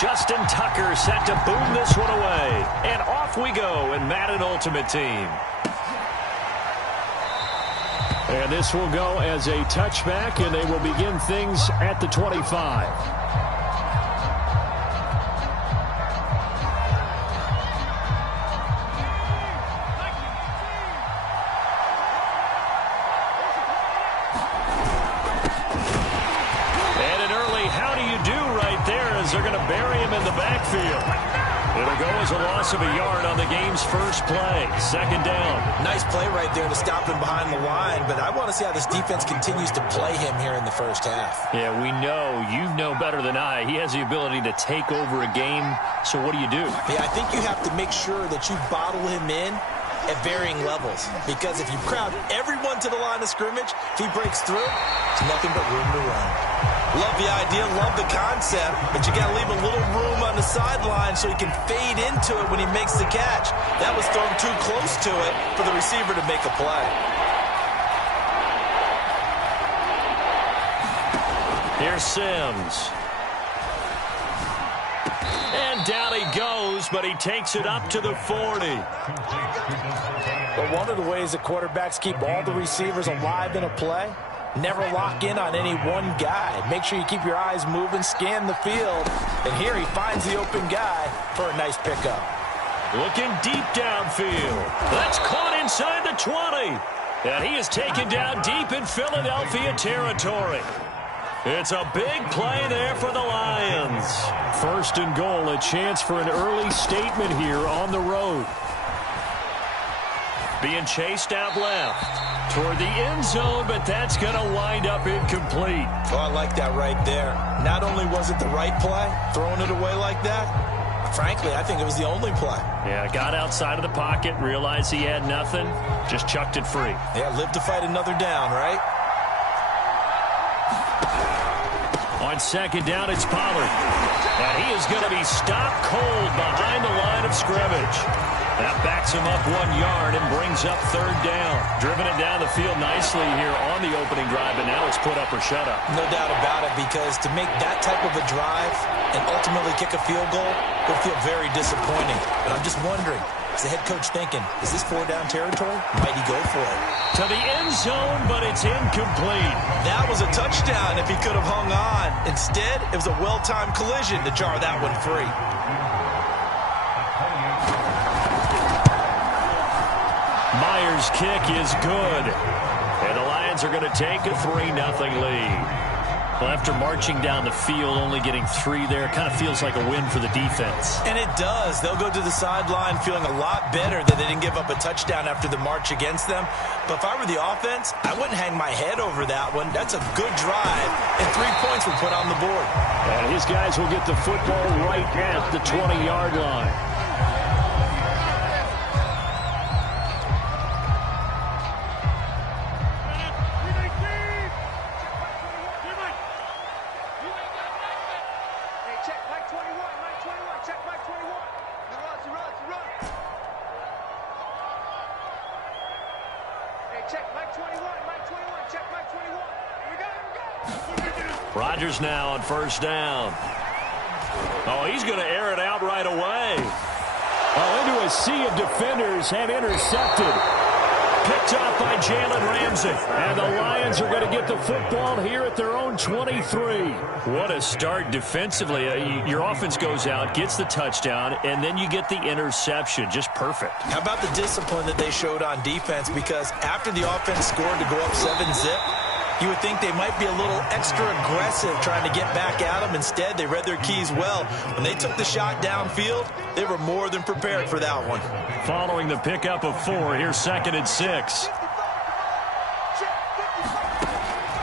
Justin Tucker set to boom this one away. And off we go in Madden Ultimate Team. And this will go as a touchback, and they will begin things at the 25. They're going to bury him in the backfield. It'll go as a loss of a yard on the game's first play. Second down. Nice play right there to stop him behind the line, but I want to see how this defense continues to play him here in the first half. Yeah, we know. You know better than I. He has the ability to take over a game, so what do you do? Yeah, I think you have to make sure that you bottle him in at varying levels, because if you crowd everyone to the line of scrimmage, if he breaks through, there's nothing but room to run. Love the idea, love the concept, but you got to leave a little room on the sideline so he can fade into it when he makes the catch. That was thrown too close to it for the receiver to make a play. Here's Sims. And down he goes, but he takes it up to the 40. But one of the ways that quarterbacks keep all the receivers alive in a play, never lock in on any one guy. Make sure you keep your eyes moving, scan the field. And here he finds the open guy for a nice pickup. Looking deep downfield. That's caught inside the 20. And he is taken down deep in Philadelphia territory. It's a big play there for the Lions. First and goal, a chance for an early statement here on the road. Being chased out left toward the end zone, but that's going to wind up incomplete. Oh, I like that right there. Not only was it the right play, throwing it away like that, frankly, I think it was the only play. Yeah, got outside of the pocket, realized he had nothing, just chucked it free. Yeah, live to fight another down, right? On second down, it's Pollard. And he is going to be stopped cold behind the line of scrimmage. That backs him up 1 yard and brings up third down. Driven it down the field nicely here on the opening drive, but now it's put up or shut up. No doubt about it, because to make that type of a drive and ultimately kick a field goal would feel very disappointing. But I'm just wondering, is the head coach thinking, is this 4-down territory? Might he go for it? To the end zone, but it's incomplete. That was a touchdown if he could have hung on. Instead, it was a well-timed collision to jar that one free. Myers' kick is good. And the Lions are going to take a 3-0 lead. Well, after marching down the field, only getting 3 there, kind of feels like a win for the defense. And it does. They'll go to the sideline feeling a lot better that they didn't give up a touchdown after the march against them. But if I were the offense, I wouldn't hang my head over that one. That's a good drive, and 3 points were put on the board. And his guys will get the football right at the 20-yard line. Rodgers now on first down. Oh, he's going to air it out right away. Oh, into a sea of defenders and intercepted. Picked off by Jalen Ramsey. And the Lions are going to get the football here at their own 23. What a start defensively. Your offense goes out, gets the touchdown, and then you get the interception. Just perfect. How about the discipline that they showed on defense? Because after the offense scored to go up 7-zip, you would think they might be a little extra aggressive trying to get back at them. Instead, they read their keys well. When they took the shot downfield, they were more than prepared for that one. Following the pickup of 4, here's 2nd and 6.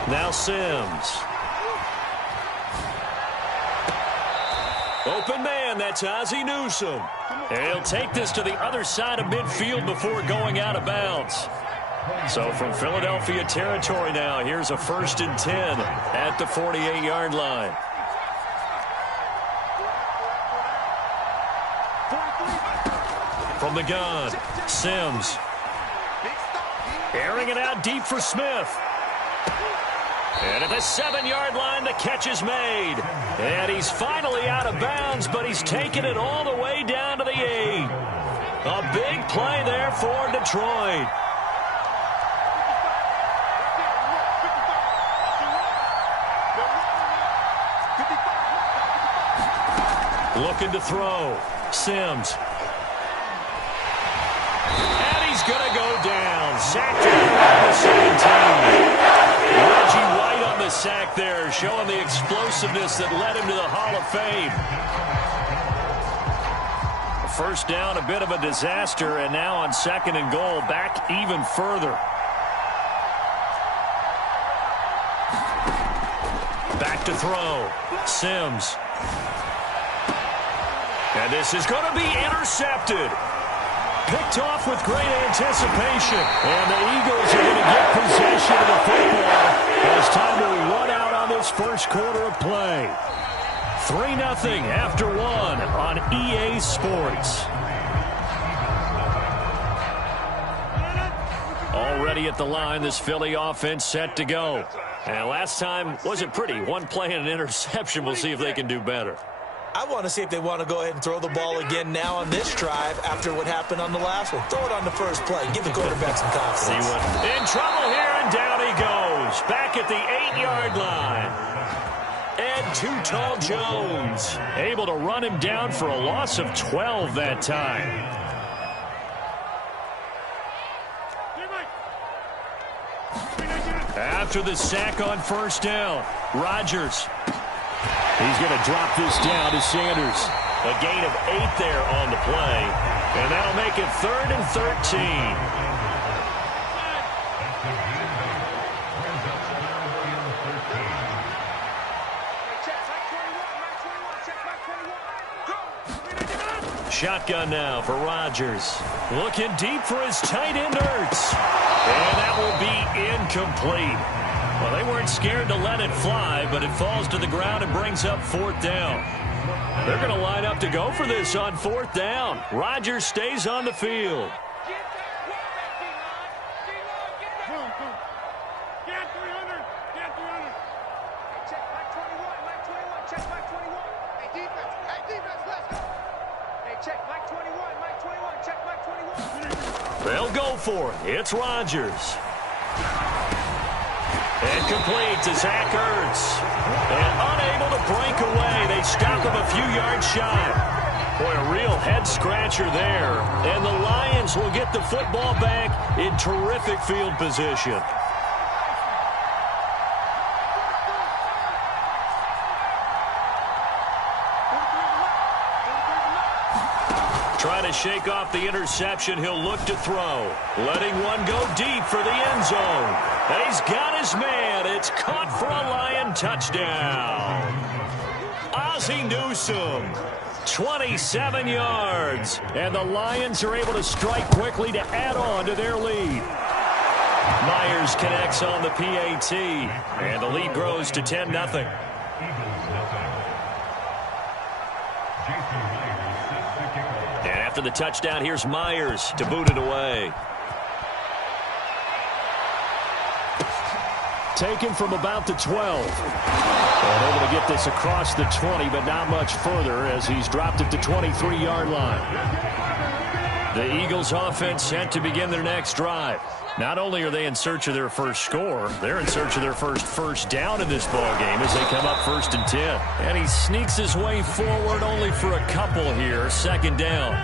Now Sims. Open man, that's Ozzie Newsome. And he'll take this to the other side of midfield before going out of bounds. So from Philadelphia territory now, here's a 1st and 10 at the 48-yard line. From the gun, Sims. Airing it out deep for Smith. And at the 7-yard line, the catch is made. And he's finally out of bounds, but he's taken it all the way down to the 8. A big play there for Detroit. Looking to throw. Sims. And he's going to go down. Sacked at the 17. Reggie White on the sack there, showing the explosiveness that led him to the Hall of Fame. First down, a bit of a disaster, and now on 2nd and goal, back even further. Back to throw. Sims. And this is going to be intercepted. Picked off with great anticipation. And the Eagles are going to get possession of the football as time to run out on this first quarter of play. 3-0 after 1 on EA Sports. Already at the line, this Philly offense set to go. And last time wasn't pretty. One play and an interception. We'll see if they can do better. I want to see if they want to go ahead and throw the ball again now on this drive after what happened on the last one. Throw it on the first play. Give the quarterback some confidence. In trouble here, and down he goes. Back at the 8-yard line. And Too Tall Jones able to run him down for a loss of 12 that time. After the sack on first down, Rodgers. He's going to drop this down to Sanders. A gain of 8 there on the play. And that'll make it 3rd and 13. Shotgun now for Rodgers. Looking deep for his tight end, Ertz. And that will be incomplete. Well, they weren't scared to let it fly, but it falls to the ground and brings up 4th down. They're going to line up to go for this on 4th down. Rodgers stays on the field. They'll go for it. It's Rodgers. And complete to Zach Ertz. And unable to break away. They stop him a few yards shy. Boy, a real head-scratcher there. And the Lions will get the football back in terrific field position. Trying to shake off the interception, he'll look to throw. Letting one go deep for the end zone. And he's got his man. It's caught for a Lion touchdown. Ozzie Newsome, 27 yards. And the Lions are able to strike quickly to add on to their lead. Myers connects on the PAT. And the lead grows to 10-0. After the touchdown, here's Myers to boot it away. Taken from about the 12. And able to get this across the 20, but not much further as he's dropped it to 23-yard line. The Eagles offense set to begin their next drive. Not only are they in search of their first score, they're in search of their first down in this ballgame as they come up 1st and 10. And he sneaks his way forward only for a couple here. 2nd down.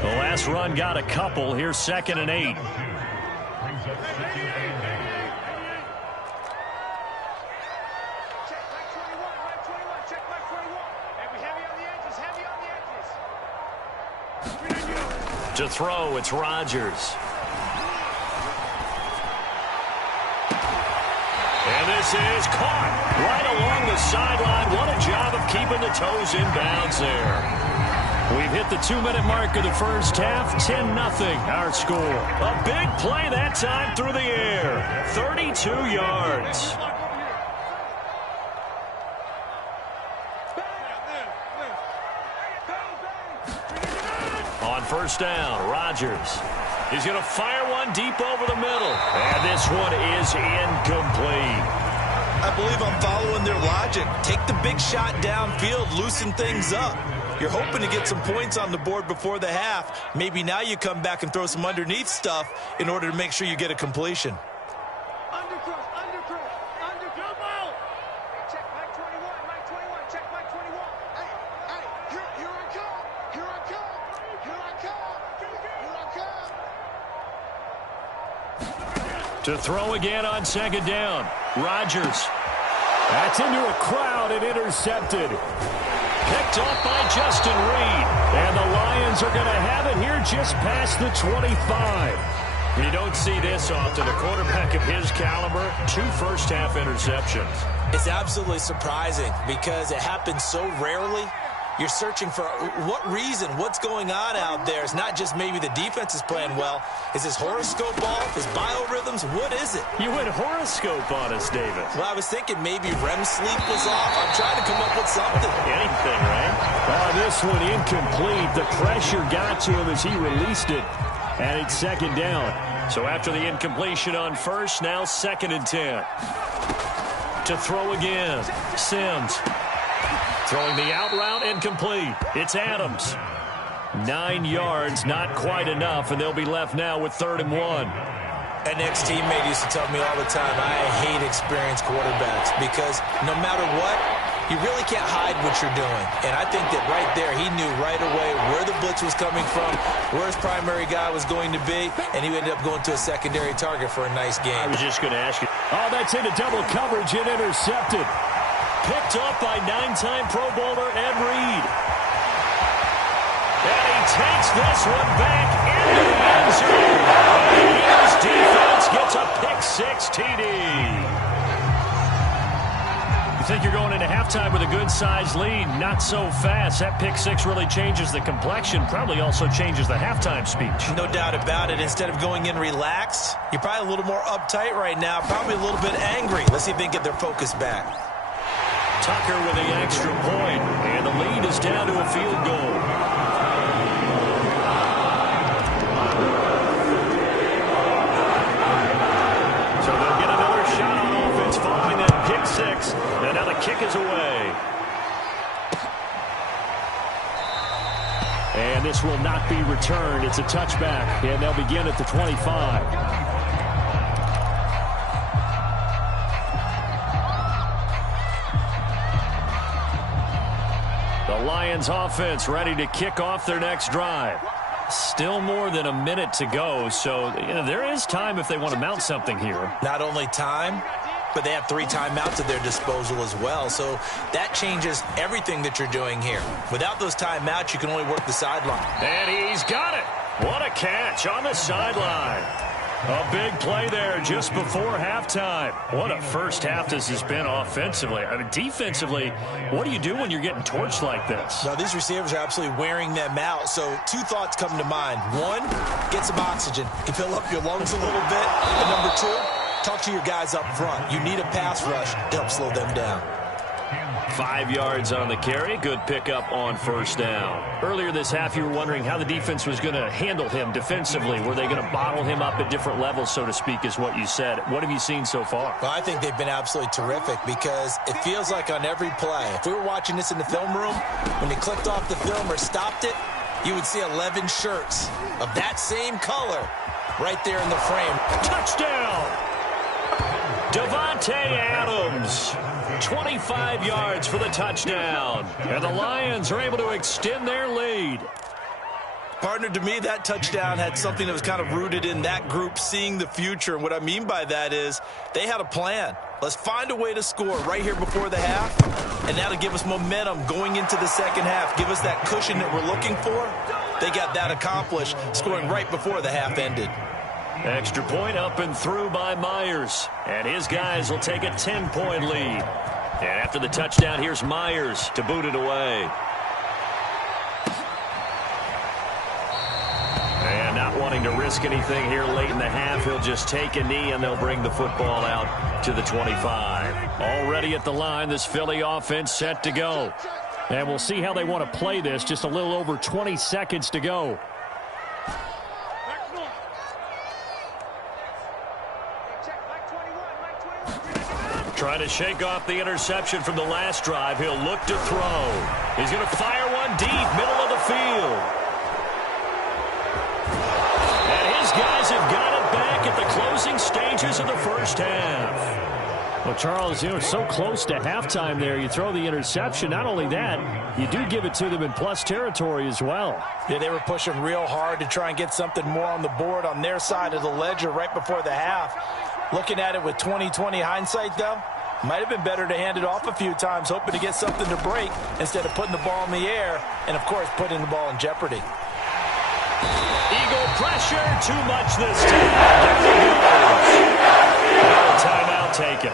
The last run got a couple. Here's 2nd and 8. To throw, it's Rodgers. And this is caught right along the sideline. What a job of keeping the toes in bounds there. We've hit the 2-minute mark of the first half. 10-0 our score. A big play that time through the air. 32 yards. On first down, Rodgers. He's going to fire one deep over the middle. And this one is incomplete. I believe I'm following their logic. Take the big shot downfield, loosen things up. You're hoping to get some points on the board before the half. Maybe now you come back and throw some underneath stuff in order to make sure you get a completion. To throw again on second down. Rodgers. That's into a crowd and intercepted. Picked off by Justin Reed. And the Lions are going to have it here just past the 25. You don't see this often. A quarterback of his caliber, 2 first-half interceptions. It's absolutely surprising because it happens so rarely. You're searching for what reason, what's going on out there. It's not just maybe the defense is playing well. Is his horoscope off? His biorhythms? What is it? You went horoscope on us, David. Well, I was thinking maybe REM sleep was off. I'm trying to come up with something. Anything, right? This one incomplete. The pressure got to him as he released it. And it's second down. So after the incompletion on first, now 2nd and 10. To throw again, Sims. Throwing the out route, incomplete. It's Adams. 9 yards, not quite enough, and they'll be left now with 3rd and 1. An ex-teammate used to tell me all the time, I hate experienced quarterbacks because no matter what, you really can't hide what you're doing. And I think that right there, he knew right away where the blitz was coming from, where his primary guy was going to be, and he ended up going to a secondary target for a nice game. I was just going to ask you. Oh, that's into double coverage and intercepted. Picked up by 9-time Pro Bowler Ed Reed. And he takes this one back into the end zone. And his defense gets a pick-6 TD. You think you're going into halftime with a good-sized lead? Not so fast. That pick-6 really changes the complexion, probably also changes the halftime speech. No doubt about it. Instead of going in relaxed, you're probably a little more uptight right now, probably a little bit angry. Let's see if they can get their focus back. Tucker with the extra point, and the lead is down to a field goal. So they'll get another shot on offense following that pick-6, and now the kick is away. And this will not be returned. It's a touchback, and they'll begin at the 25. Lions offense ready to kick off their next drive. Still more than a minute to go, so there is time if they want to mount something here. Not only time, but they have 3 timeouts at their disposal as well, so that changes everything that you're doing here. Without those timeouts, you can only work the sideline. And he's got it. What a catch on the sideline. A big play there just before halftime. What a first half this has been offensively. I mean, defensively, what do you do when you're getting torched like this? Now, these receivers are absolutely wearing them out. So 2 thoughts come to mind. 1, get some oxygen. You can fill up your lungs a little bit. And number 2, talk to your guys up front. You need a pass rush to help slow them down. 5 yards on the carry. Good pickup on first down. Earlier this half, you were wondering how the defense was going to handle him defensively. Were they going to bottle him up at different levels, so to speak, is what you said. What have you seen so far? Well, I think they've been absolutely terrific because it feels like on every play, if we were watching this in the film room, when they clicked off the film or stopped it, you would see 11 shirts of that same color right there in the frame. Touchdown! Davante Adams, 25 yards for the touchdown. And the Lions are able to extend their lead. Partner, to me, that touchdown had something that was kind of rooted in that group seeing the future. And what I mean by that is they had a plan. Let's find a way to score right here before the half, and that'll give us momentum going into the second half, give us that cushion that we're looking for. They got that accomplished, scoring right before the half ended. Extra point up and through by Myers. And his guys will take a 10-point lead. And after the touchdown, here's Myers to boot it away. And not wanting to risk anything here late in the half, he'll just take a knee and they'll bring the football out to the 25. Already at the line, this Philly offense set to go. And we'll see how they want to play this. Just a little over 20 seconds to go. Trying to shake off the interception from the last drive, he'll look to throw. He's going to fire one deep, middle of the field. And his guys have got it back at the closing stages of the first half. Well, Charles, so close to halftime there. You throw the interception. Not only that, you do give it to them in plus territory as well. Yeah, they were pushing real hard to try and get something more on the board on their side of the ledger right before the half. Looking at it with 20/20 hindsight, though, might have been better to hand it off a few times, hoping to get something to break instead of putting the ball in the air and, of course, putting the ball in jeopardy. Eagle pressure, too much this time. Down he goes. Timeout taken.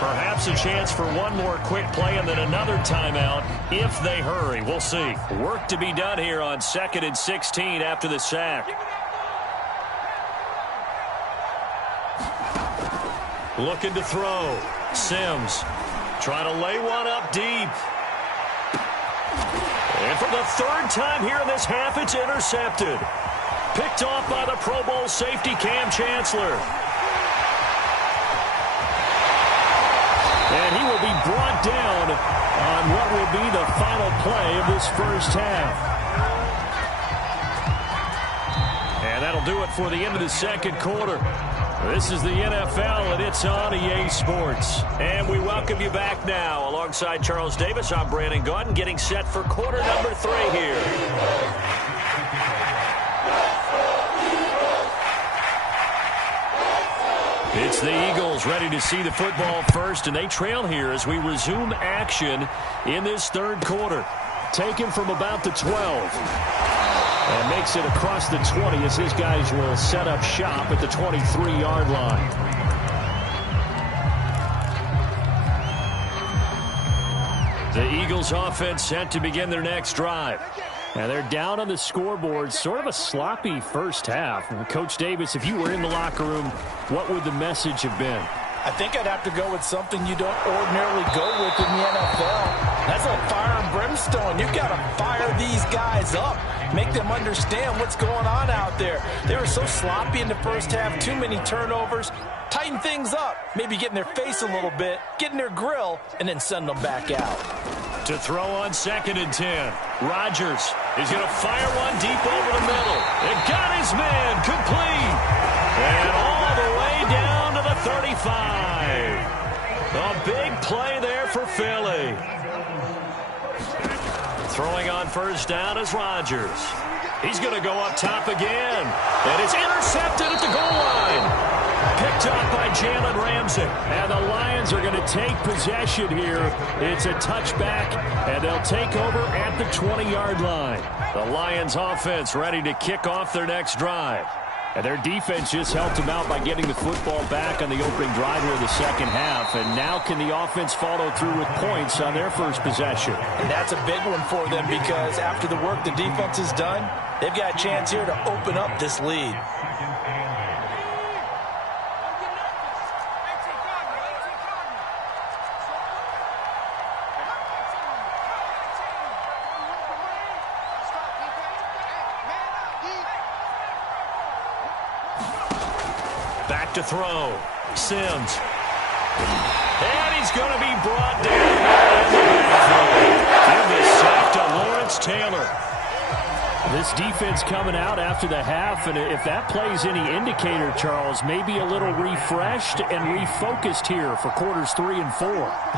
Perhaps a chance for one more quick play and then another timeout if they hurry. We'll see. Work to be done here on 2nd and 16 after the sack. Looking to throw. Sims trying to lay one up deep. And for the third time here in this half, it's intercepted. Picked off by the Pro Bowl safety Cam Chancellor. And he will be brought down on what will be the final play of this first half. And that'll do it for the end of the second quarter. This is the NFL, and it's on EA Sports. And we welcome you back now. Alongside Charles Davis, I'm Brandon Gaudin, getting set for quarter number 3 here. It's the Eagles ready to see the football first, and they trail here as we resume action in this third quarter. Taken from about the 12. And makes it across the 20 as his guys will set up shop at the 23-yard line. The Eagles offense set to begin their next drive. And they're down on the scoreboard. Sort of a sloppy first half. And Coach Davis, if you were in the locker room, what would the message have been? I think I'd have to go with something you don't ordinarily go with in the NFL. That's like fire and brimstone. You've got to fire these guys up. Make them understand what's going on out there. They were so sloppy in the first half. Too many turnovers. Tighten things up. Maybe get in their face a little bit. Get in their grill. And then send them back out. To throw on 2nd and 10. Rodgers is going to fire one deep over the middle. It got his man complete. And all the way down to the 35. A big play there for Philly. Throwing on first down is Rodgers. He's going to go up top again. And it's intercepted at the goal line. Picked up by Jalen Ramsey. And the Lions are going to take possession here. It's a touchback, and they'll take over at the 20-yard line. The Lions offense ready to kick off their next drive. And their defense just helped them out by getting the football back on the opening drive here of the second half. And now can the offense follow through with points on their first possession? And that's a big one for them because after the work the defense has done, they've got a chance here to open up this lead. Back to throw. Sims. And he's going to be brought down. Give this sack to Lawrence Taylor. This defense coming out after the half, and if that plays any indicator, Charles, maybe a little refreshed and refocused here for quarters 3 and 4.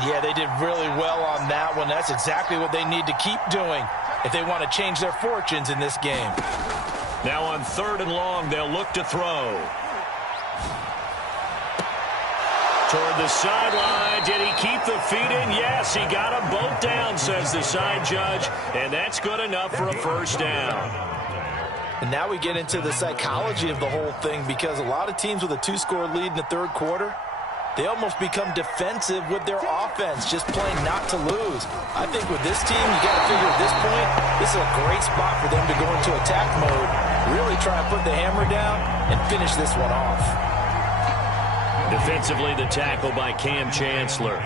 Yeah, they did really well on that one. That's exactly what they need to keep doing if they want to change their fortunes in this game. Now on 3rd and long, they'll look to throw. Toward the sideline. Did he keep the feet in? Yes, he got them both down, says the side judge. And that's good enough for a first down. And now we get into the psychology of the whole thing because a lot of teams with a 2-score lead in the third quarter, they almost become defensive with their offense, just playing not to lose. I think with this team, you got to figure at this point, this is a great spot for them to go into attack mode, really try and put the hammer down and finish this one off. Defensively, the tackle by Cam Chancellor.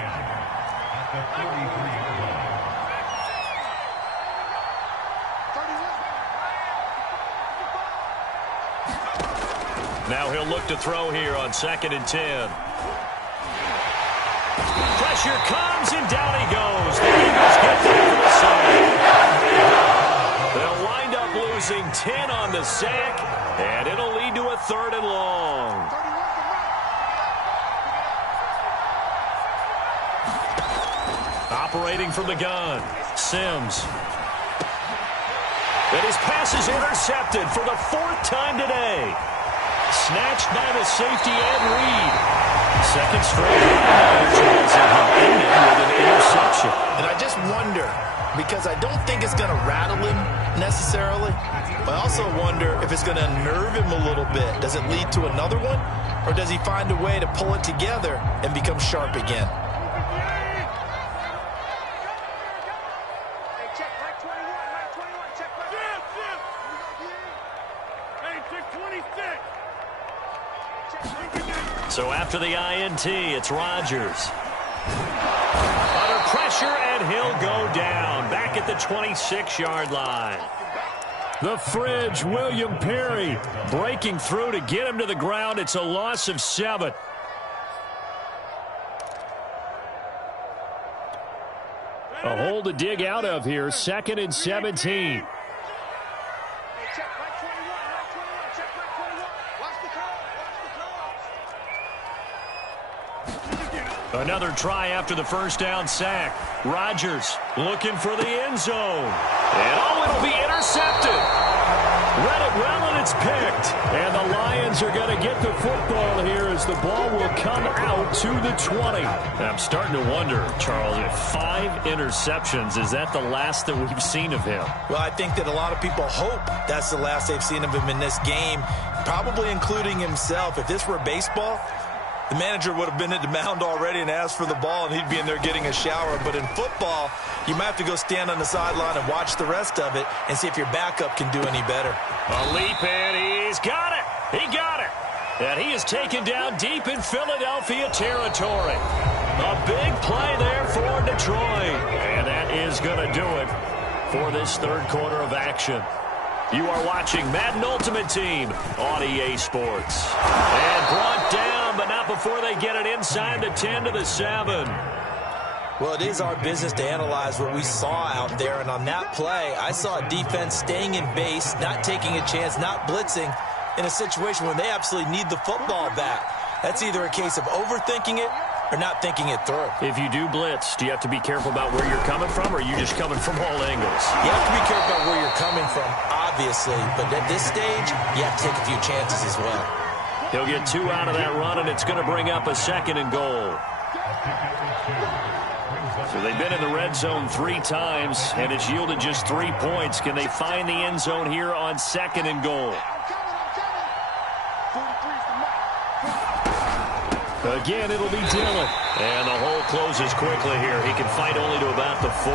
Now he'll look to throw here on 2nd and 10. pressure comes, and down he goes. The Eagles get there for the sack. They'll wind up losing 10 on the sack, and it'll lead to a 3rd and long. Operating from the gun, Sims. And his pass is intercepted for the 4th time today. Snatched by the safety Ed Reed. Second straight with an interception. And I just wonder, because I don't think it's going to rattle him necessarily, but I also wonder if it's going to unnerve him a little bit. Does it lead to another one, or does he find a way to pull it together and become sharp again? So after the INT, it's Rodgers. Under pressure, and he'll go down. Back at the 26-yard line. The fridge, William Perry, breaking through to get him to the ground. It's a loss of 7. A hole to dig out of here. 2nd and 17. Another try after the first down sack. Rodgers looking for the end zone. And it'll be intercepted. Read it well, and it's picked. And the Lions are going to get the football here as the ball will come out to the 20. I'm starting to wonder, Charles, if 5 interceptions, is that the last that we've seen of him? Well, I think that a lot of people hope that's the last they've seen of him in this game, probably including himself. If this were baseball, the manager would have been at the mound already and asked for the ball, and he'd be in there getting a shower. But in football, you might have to go stand on the sideline and watch the rest of it and see if your backup can do any better. A leap, and he's got it. He got it. And he is taken down deep in Philadelphia territory. A big play there for Detroit. And that is going to do it for this 3rd quarter of action. You are watching Madden Ultimate Team on EA Sports. And brought down, but not before they get it inside the 10 to the 7. Well, it is our business to analyze what we saw out there. And on that play, I saw a defense staying in base, not taking a chance, not blitzing in a situation where they absolutely need the football back. That's either a case of overthinking it or not thinking it through. If you do blitz, do you have to be careful about where you're coming from, or are you just coming from all angles? You have to be careful about where you're coming from, obviously. But at this stage, you have to take a few chances as well. He'll get 2 out of that run, and it's going to bring up a 2nd and goal. So they've been in the red zone 3 times, and it's yielded just 3 points. Can they find the end zone here on 2nd and goal? Again, it'll be Dillon. And the hole closes quickly here. He can fight only to about the 4.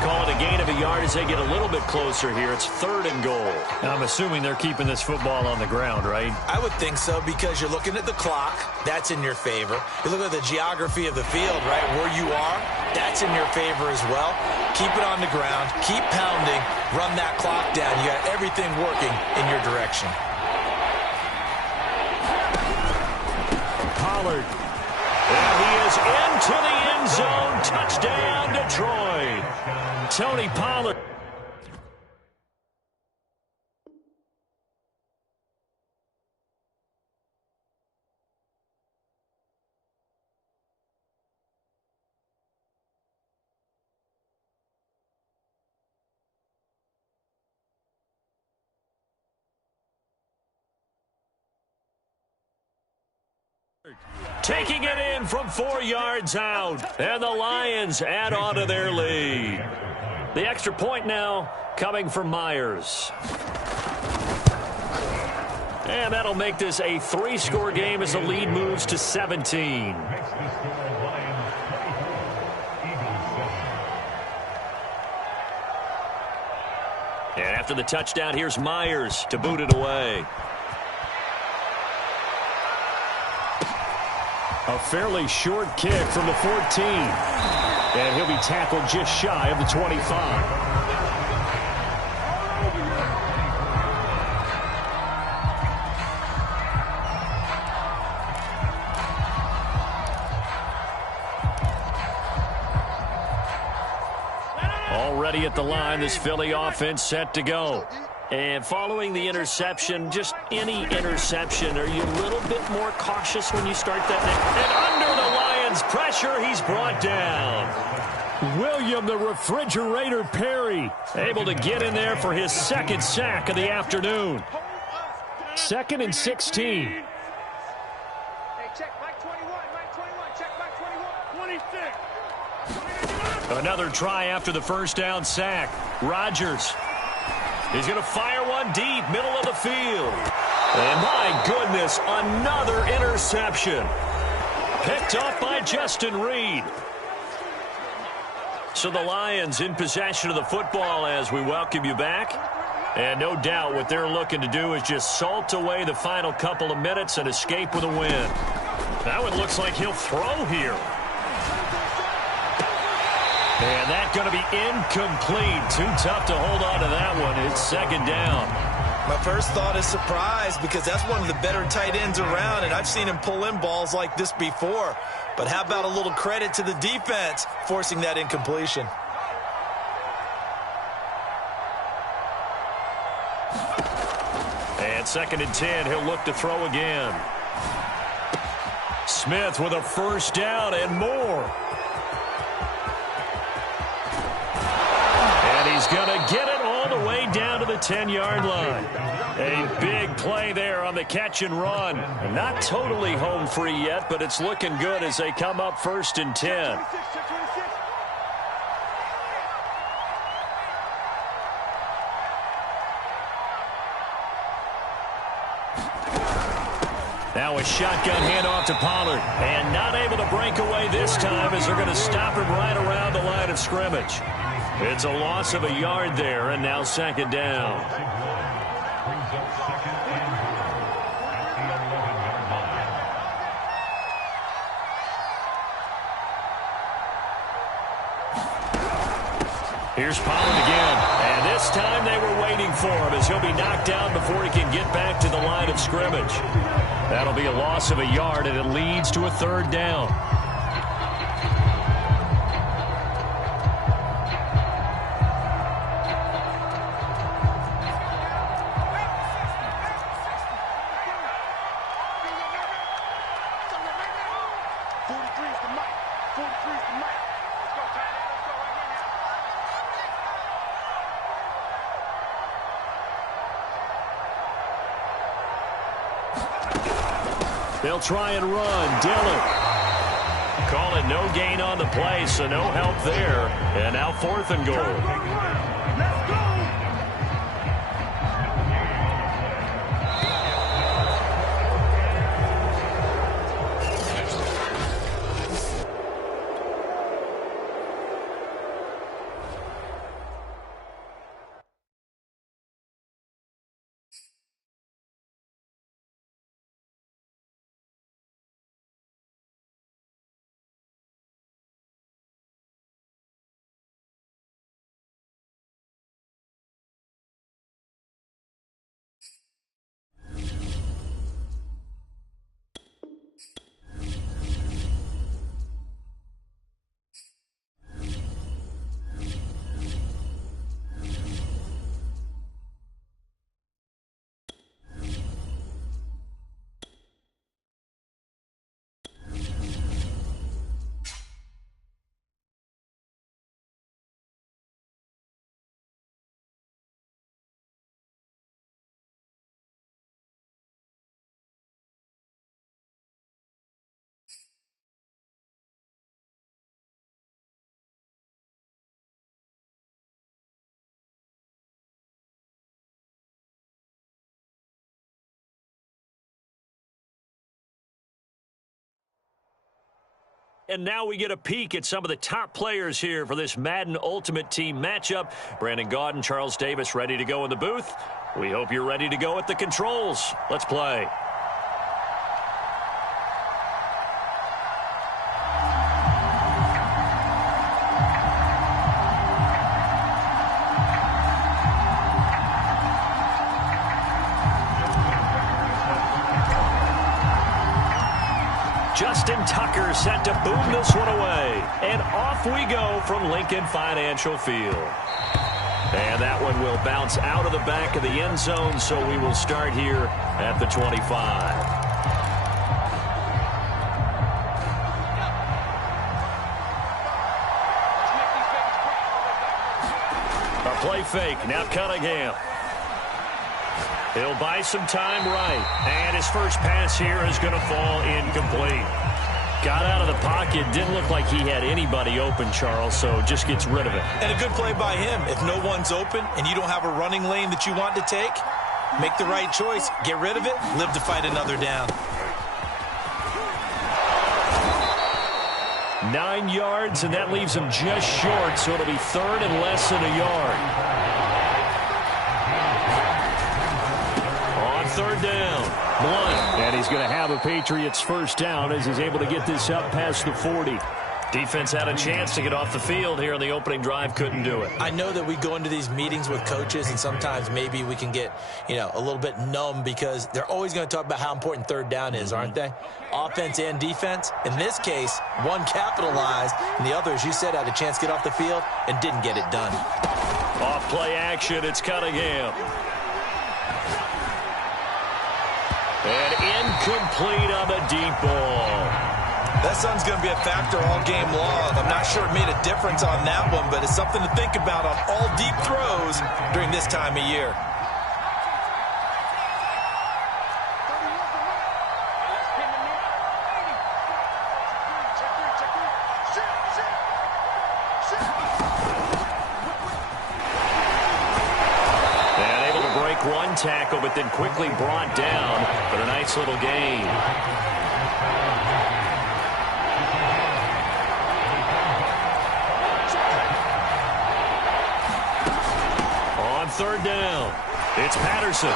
Call it a gain of a yard as they get a little bit closer here. It's 3rd and goal. Now, I'm assuming they're keeping this football on the ground, right? I would think so, because you're looking at the clock. That's in your favor. You look at the geography of the field, right, where you are. That's in your favor as well. Keep it on the ground. Keep pounding. Run that clock down. You got everything working in your direction. Pollard. And he is into the end zone. Touchdown, Detroit. Tony Pollard. Taking it in from 4 yards out. And the Lions add on to their lead. The extra point now coming from Myers. And that'll make this a 3-score game as the lead moves to 17. And after the touchdown, here's Myers to boot it away. A fairly short kick from the 14. And he'll be tackled just shy of the 25. Already at the line, this Philly offense set to go. And following the interception, just any interception, are you a little bit more cautious when you start that? And under the Lions' pressure, he's brought down. William the Refrigerator Perry Able to get in there for his second sack of the afternoon. 2nd and 16. Hey, check Mike 21, Mike 21, check Mike 21. 26. Another try after the first down sack. Rodgers. He's going to fire one deep, middle of the field. And my goodness, another interception. Picked off by Justin Reed. So the Lions in possession of the football as we welcome you back. And no doubt what they're looking to do is just salt away the final couple of minutes and escape with a win. That one looks like he'll throw here. And that's going to be incomplete. Too tough to hold on to that one. It's second down. My first thought is surprise because that's one of the better tight ends around, and I've seen him pull in balls like this before. But how about a little credit to the defense forcing that incompletion? And 2nd and 10, he'll look to throw again. Smith with a first down and more. And he's going to get it all the way down to the 10-yard line. A big play there on the catch and run. Not totally home free yet, but it's looking good as they come up 1st and 10. Now a shotgun handoff to Pollard. And not able to break away this time as they're going to stop him right around the line of scrimmage. It's a loss of a yard there, and now 2nd down. Here's Pollard again. And this time they were waiting for him as he'll be knocked down before he can get back to the line of scrimmage. That'll be a loss of a yard, and it leads to a 3rd down. They'll try and run. Dillon. Call it no gain on the play, so no help there. And now 4th and goal. And now we get a peek at some of the top players here for this Madden Ultimate Team matchup. Brandon Gaudin, Charles Davis ready to go in the booth. We hope you're ready to go at the controls. Let's play. Justin Tucker set to boom this one away. And off off we go from Lincoln Financial Field. And that one will bounce out of the back of the end zone, so we will start here at the 25. Play fake. Now Cunningham. He'll buy some time right. And his first pass here is going to fall incomplete. Got out of the pocket. Didn't look like he had anybody open, Charles, so just gets rid of it. And a good play by him. If no one's open and you don't have a running lane that you want to take, make the right choice. Get rid of it. Live to fight another down. 9 yards, and that leaves him just short, so it'll be third and less than a yard. On third down, Blunt. And he's going to have a Patriots first down as he's able to get this up past the 40. Defense had a chance to get off the field here in the opening drive, couldn't do it. I know that we go into these meetings with coaches, and sometimes maybe we can get, a little bit numb because they're always going to talk about how important third down is, aren't they? Offense and defense. In this case, one capitalized, and the other, as you said, had a chance to get off the field and didn't get it done. Off play action, it's Cunningham. And incomplete on the deep ball. That sun's going to be a factor all game long. I'm not sure it made a difference on that one, but it's something to think about on all deep throws during this time of year. And able to break one tackle, but then quickly brought down, but a nice little gain. Third down. It's Patterson.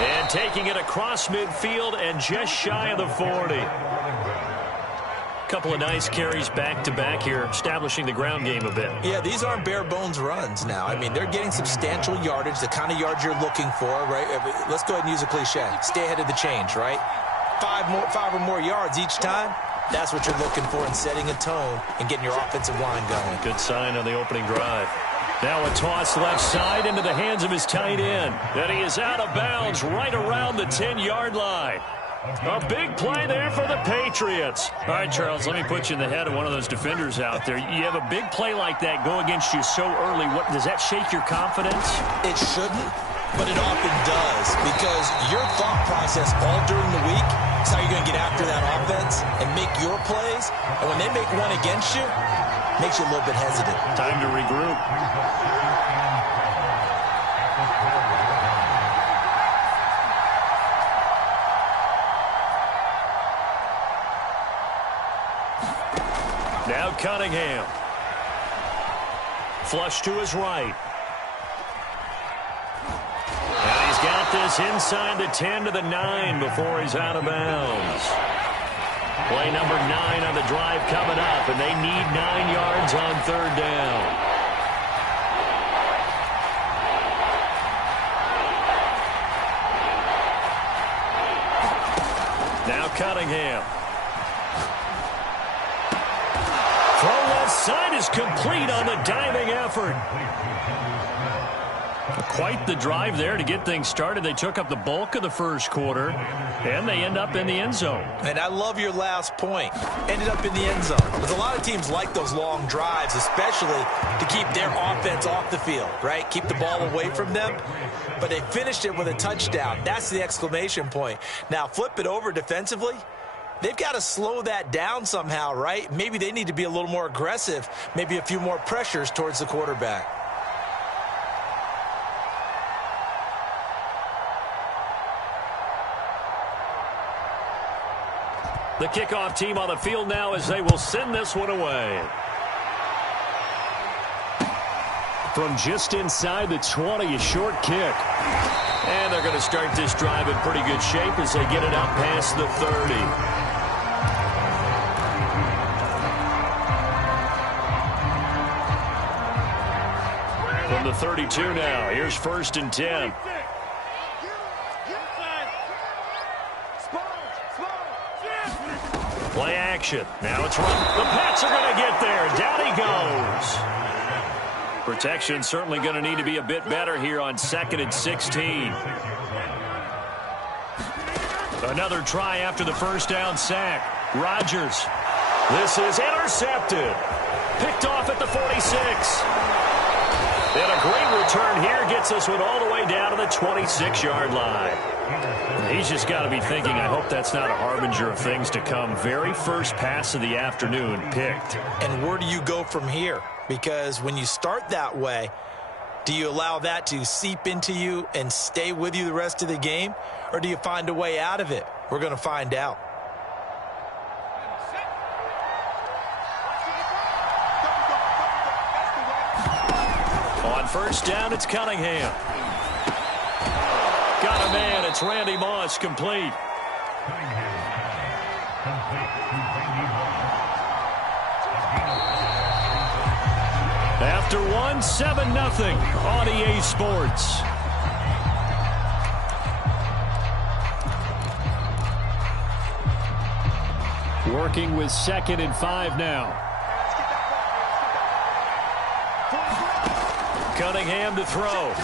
And taking it across midfield and just shy of the 40. Couple of nice carries back-to-back here, establishing the ground game a bit. Yeah, these aren't bare-bones runs now. I mean, they're getting substantial yardage, the kind of yards you're looking for, right? Let's go ahead and use a cliche. Stay ahead of the change, right? Five or more yards each time. That's what you're looking for in setting a tone and getting your offensive line going. Good sign on the opening drive. Now a toss left side into the hands of his tight end. And he is out of bounds right around the 10-yard line. A big play there for the Patriots. All right, Charles, let me put you in the head of one of those defenders out there. You have a big play like that go against you so early. Does that shake your confidence? It shouldn't, but it often does, because your thought process all during the week is how you're going to get after that offense and make your plays. And when they make one against you, makes you a little bit hesitant. Time to regroup. Now Cunningham. Flush to his right. And he's got this inside the 10 to the 9 before he's out of bounds. Play number 9 on the drive coming up, and they need 9 yards on third down. Now Cunningham. Throw left side is complete on the diving effort. Quite the drive there to get things started. They took up the bulk of the first quarter, and they end up in the end zone. And I love your last point. Ended up in the end zone. Because a lot of teams like those long drives, especially to keep their offense off the field, right? Keep the ball away from them. But they finished it with a touchdown. That's the exclamation point. Now, flip it over defensively. They've got to slow that down somehow, right? Maybe they need to be a little more aggressive. Maybe a few more pressures towards the quarterback. The kickoff team on the field now as they will send this one away. From just inside the 20, a short kick. And they're going to start this drive in pretty good shape as they get it out past the 30. From the 32 now, here's 1st and 10. Play action. Now it's run. The Pats are going to get there. Down he goes. Protection certainly going to need to be a bit better here on 2nd and 16. Another try after the first down sack. Rodgers. This is intercepted. Picked off at the 46. And a great return here gets us one all the way down to the 26-yard line. He's just got to be thinking, I hope that's not a harbinger of things to come. Very first pass of the afternoon picked. And where do you go from here? Because when you start that way, do you allow that to seep into you and stay with you the rest of the game? Or do you find a way out of it? We're going to find out. On first down, it's Cunningham. Got a man. It's Randy Moss, complete. After one, 7-0 on EA Sports. Working with 2nd and 5 now. Cunningham to throw.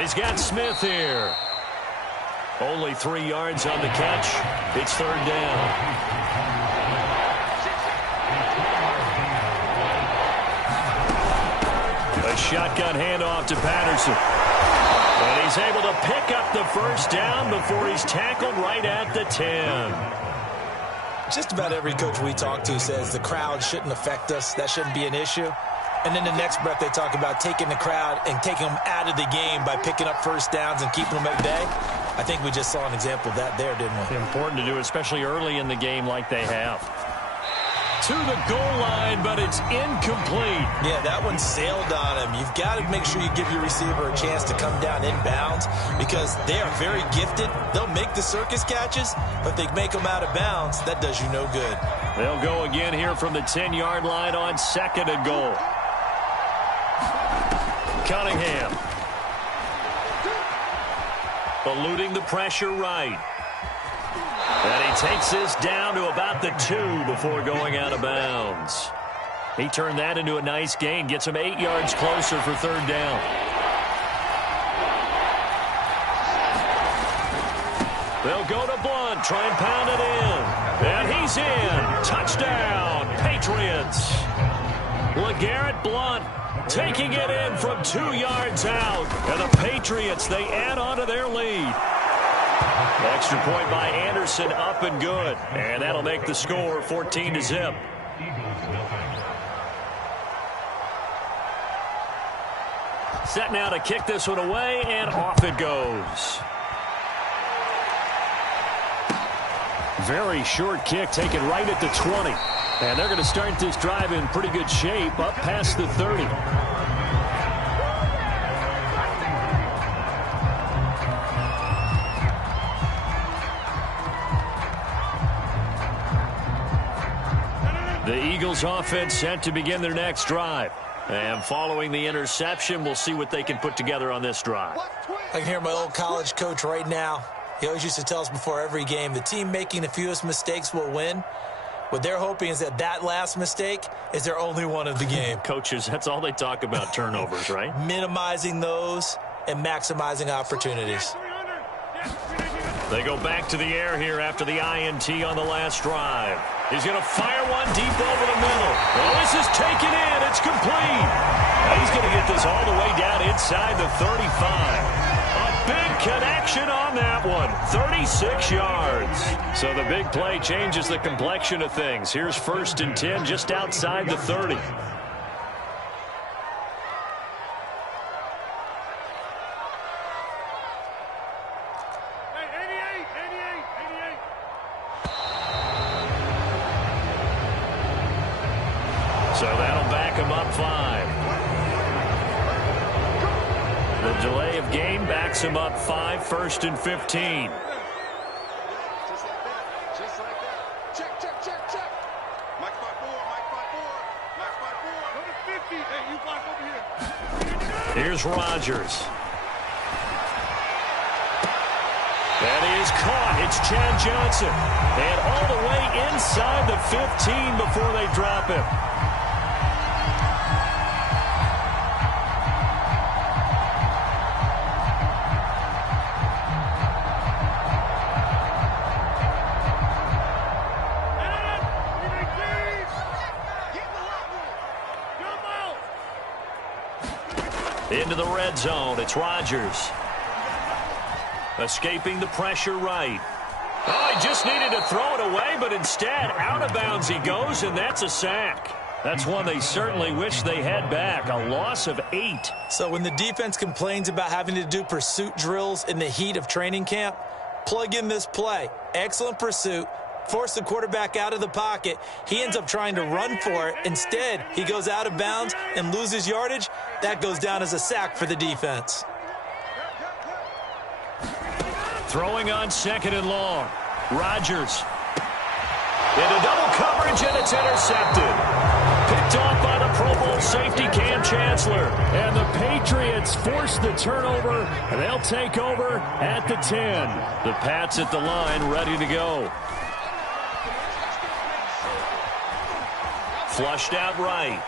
He's got Smith here. Only 3 yards on the catch. It's 3rd down. A shotgun handoff to Patterson. And he's able to pick up the first down before he's tackled right at the 10. Just about every coach we talk to says the crowd shouldn't affect us. That shouldn't be an issue. And then the next breath they talk about taking the crowd and taking them out of the game by picking up first downs and keeping them at bay. I think we just saw an example of that there, didn't we? Important to do, especially early in the game like they have. To the goal line, but it's incomplete. Yeah, that one sailed on him. You've got to make sure you give your receiver a chance to come down inbounds because they are very gifted. They'll make the circus catches, but they make them out of bounds. That does you no good. They'll go again here from the 10-yard line on 2nd and goal. Cunningham. Eluding the pressure right. And he takes this down to about the 2 before going out of bounds. He turned that into a nice gain. Gets him 8 yards closer for 3rd down. They'll go to Blunt. Try and pound it in. And he's in. Touchdown, Patriots. LeGarrette Blunt taking it in from 2 yards out. And the Patriots, they add on to their lead. Extra point by Anderson, up and good. And that'll make the score 14-0. Set now to kick this one away, and off it goes. Very short kick, taken right at the 20. And they're going to start this drive in pretty good shape, up past the 30. The Eagles offense set to begin their next drive. And following the interception, we'll see what they can put together on this drive. I can hear my old college coach right now. He always used to tell us before every game, the team making the fewest mistakes will win. What they're hoping is that that last mistake is their only one of the game. Coaches, that's all they talk about, turnovers, right? Minimizing those and maximizing opportunities. They go back to the air here after the INT on the last drive. He's going to fire one deep over the middle. Oh, this is taken in. It's complete. He's going to get this all the way down inside the 35. A big connection on that one. 36 yards. So the big play changes the complexion of things. Here's 1st and 10 just outside the 30. So that'll back him up 5. The delay of game backs him up 5, 1st and 15. Just like that. Check, check, check, check. Mike 5-4, Mike 5-4, Mike 5-4. Go to 50. Hey, you block over here. Here's Rodgers. That is caught. It's Chad Johnson. And all the way inside the 15 before they drop him. Into the red zone, it's Rodgers. Escaping the pressure right. Oh, he just needed to throw it away, but instead, out of bounds he goes, and that's a sack. That's one they certainly wish they had back, a loss of 8. So when the defense complains about having to do pursuit drills in the heat of training camp, plug in this play. Excellent pursuit. Force the quarterback out of the pocket. He ends up trying to run for it. Instead, he goes out of bounds and loses yardage. That goes down as a sack for the defense. Throwing on 2nd and long. Rodgers. Into double coverage, and it's intercepted. Picked off by the Pro Bowl safety Cam Chancellor. And the Patriots force the turnover, and they'll take over at the 10. The Pats at the line, ready to go. Flushed out right.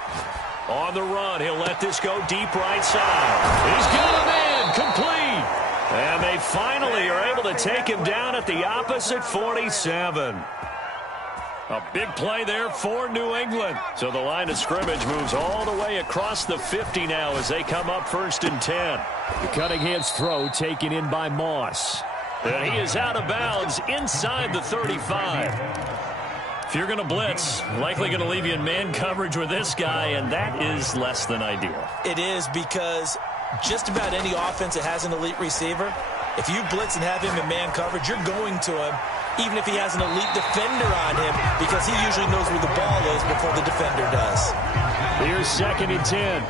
On the run, he'll let this go deep right side. He's got him in, complete. And they finally are able to take him down at the opposite 47. A big play there for New England. So the line of scrimmage moves all the way across the 50 now as they come up 1st and 10. The Cunningham's throw taken in by Moss. And he is out of bounds inside the 35. If you're going to blitz, likely going to leave you in man coverage with this guy, and that is less than ideal. It is, because just about any offense that has an elite receiver, if you blitz and have him in man coverage, you're going to him, even if he has an elite defender on him, because he usually knows where the ball is before the defender does. Here's 2nd and 10.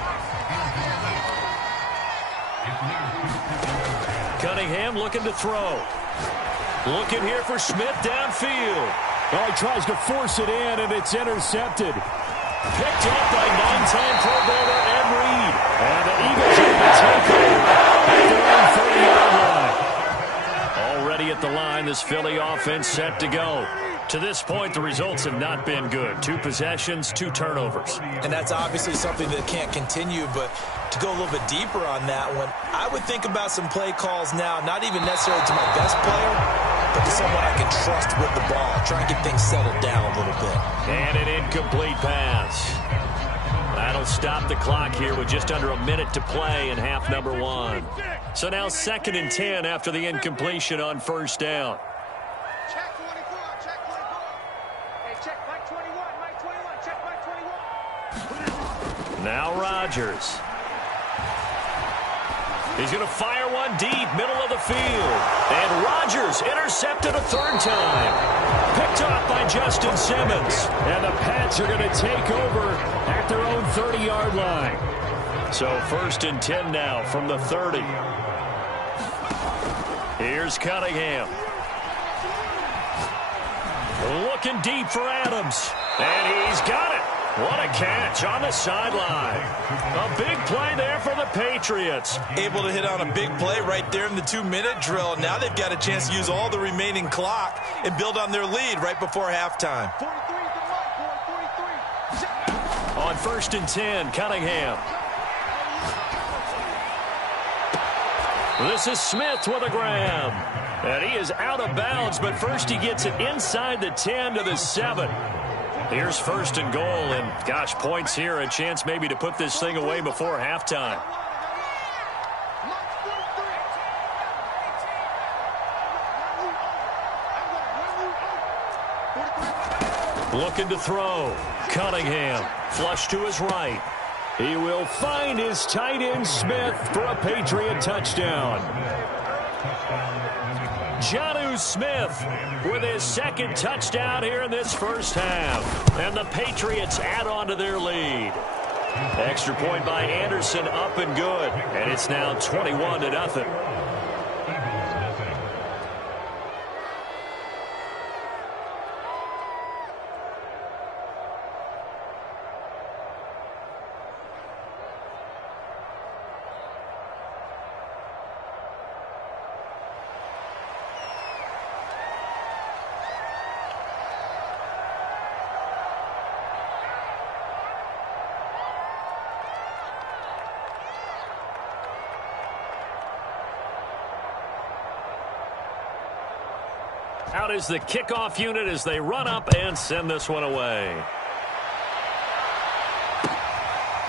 Cunningham looking to throw. Looking here for Smith downfield. Oh, he tries to force it in, and it's intercepted. Picked up by 9-time Pro Bowler Ed Reed. And the Eagles are going to take it at their own 30-yard line. Already at the line, this Philly offense set to go. To this point, the results have not been good. 2 possessions, 2 turnovers. And that's obviously something that can't continue, but to go a little bit deeper on that one, I would think about some play calls now, not even necessarily to my best player, but to someone I can trust with the ball. Try and get things settled down a little bit. And an incomplete pass. That'll stop the clock here with just under a minute to play in half number 1. So now 2nd and 10 after the incompletion on 1st down. Check 24, check 24. Hey, check Mike 21, Mike 21, check Mike 21. Now Rodgers. He's going to fire one deep, middle of the field. And Rodgers intercepted a 3rd time. Picked off by Justin Simmons. And the Pats are going to take over at their own 30-yard line. So 1st and 10 now from the 30. Here's Cunningham. Looking deep for Adams. And he's got it. What a catch on the sideline. A big play there for the Patriots. Able to hit on a big play right there in the 2-minute drill. Now they've got a chance to use all the remaining clock and build on their lead right before halftime. 43 to Mike, 43. Check. On 1st and 10, Cunningham. This is Smith with a grab. And he is out of bounds, but first he gets it inside the 10 to the 7. Here's 1st and goal, and gosh, points here, a chance maybe to put this thing away before halftime. Looking to throw. Cunningham, flush to his right. He will find his tight end Smith for a Patriot touchdown. Jonnu Smith with his 2nd touchdown here in this 1st half. And the Patriots add on to their lead. Extra point by Anderson, up and good. And it's now 21-0. Out is the kickoff unit as they run up and send this one away.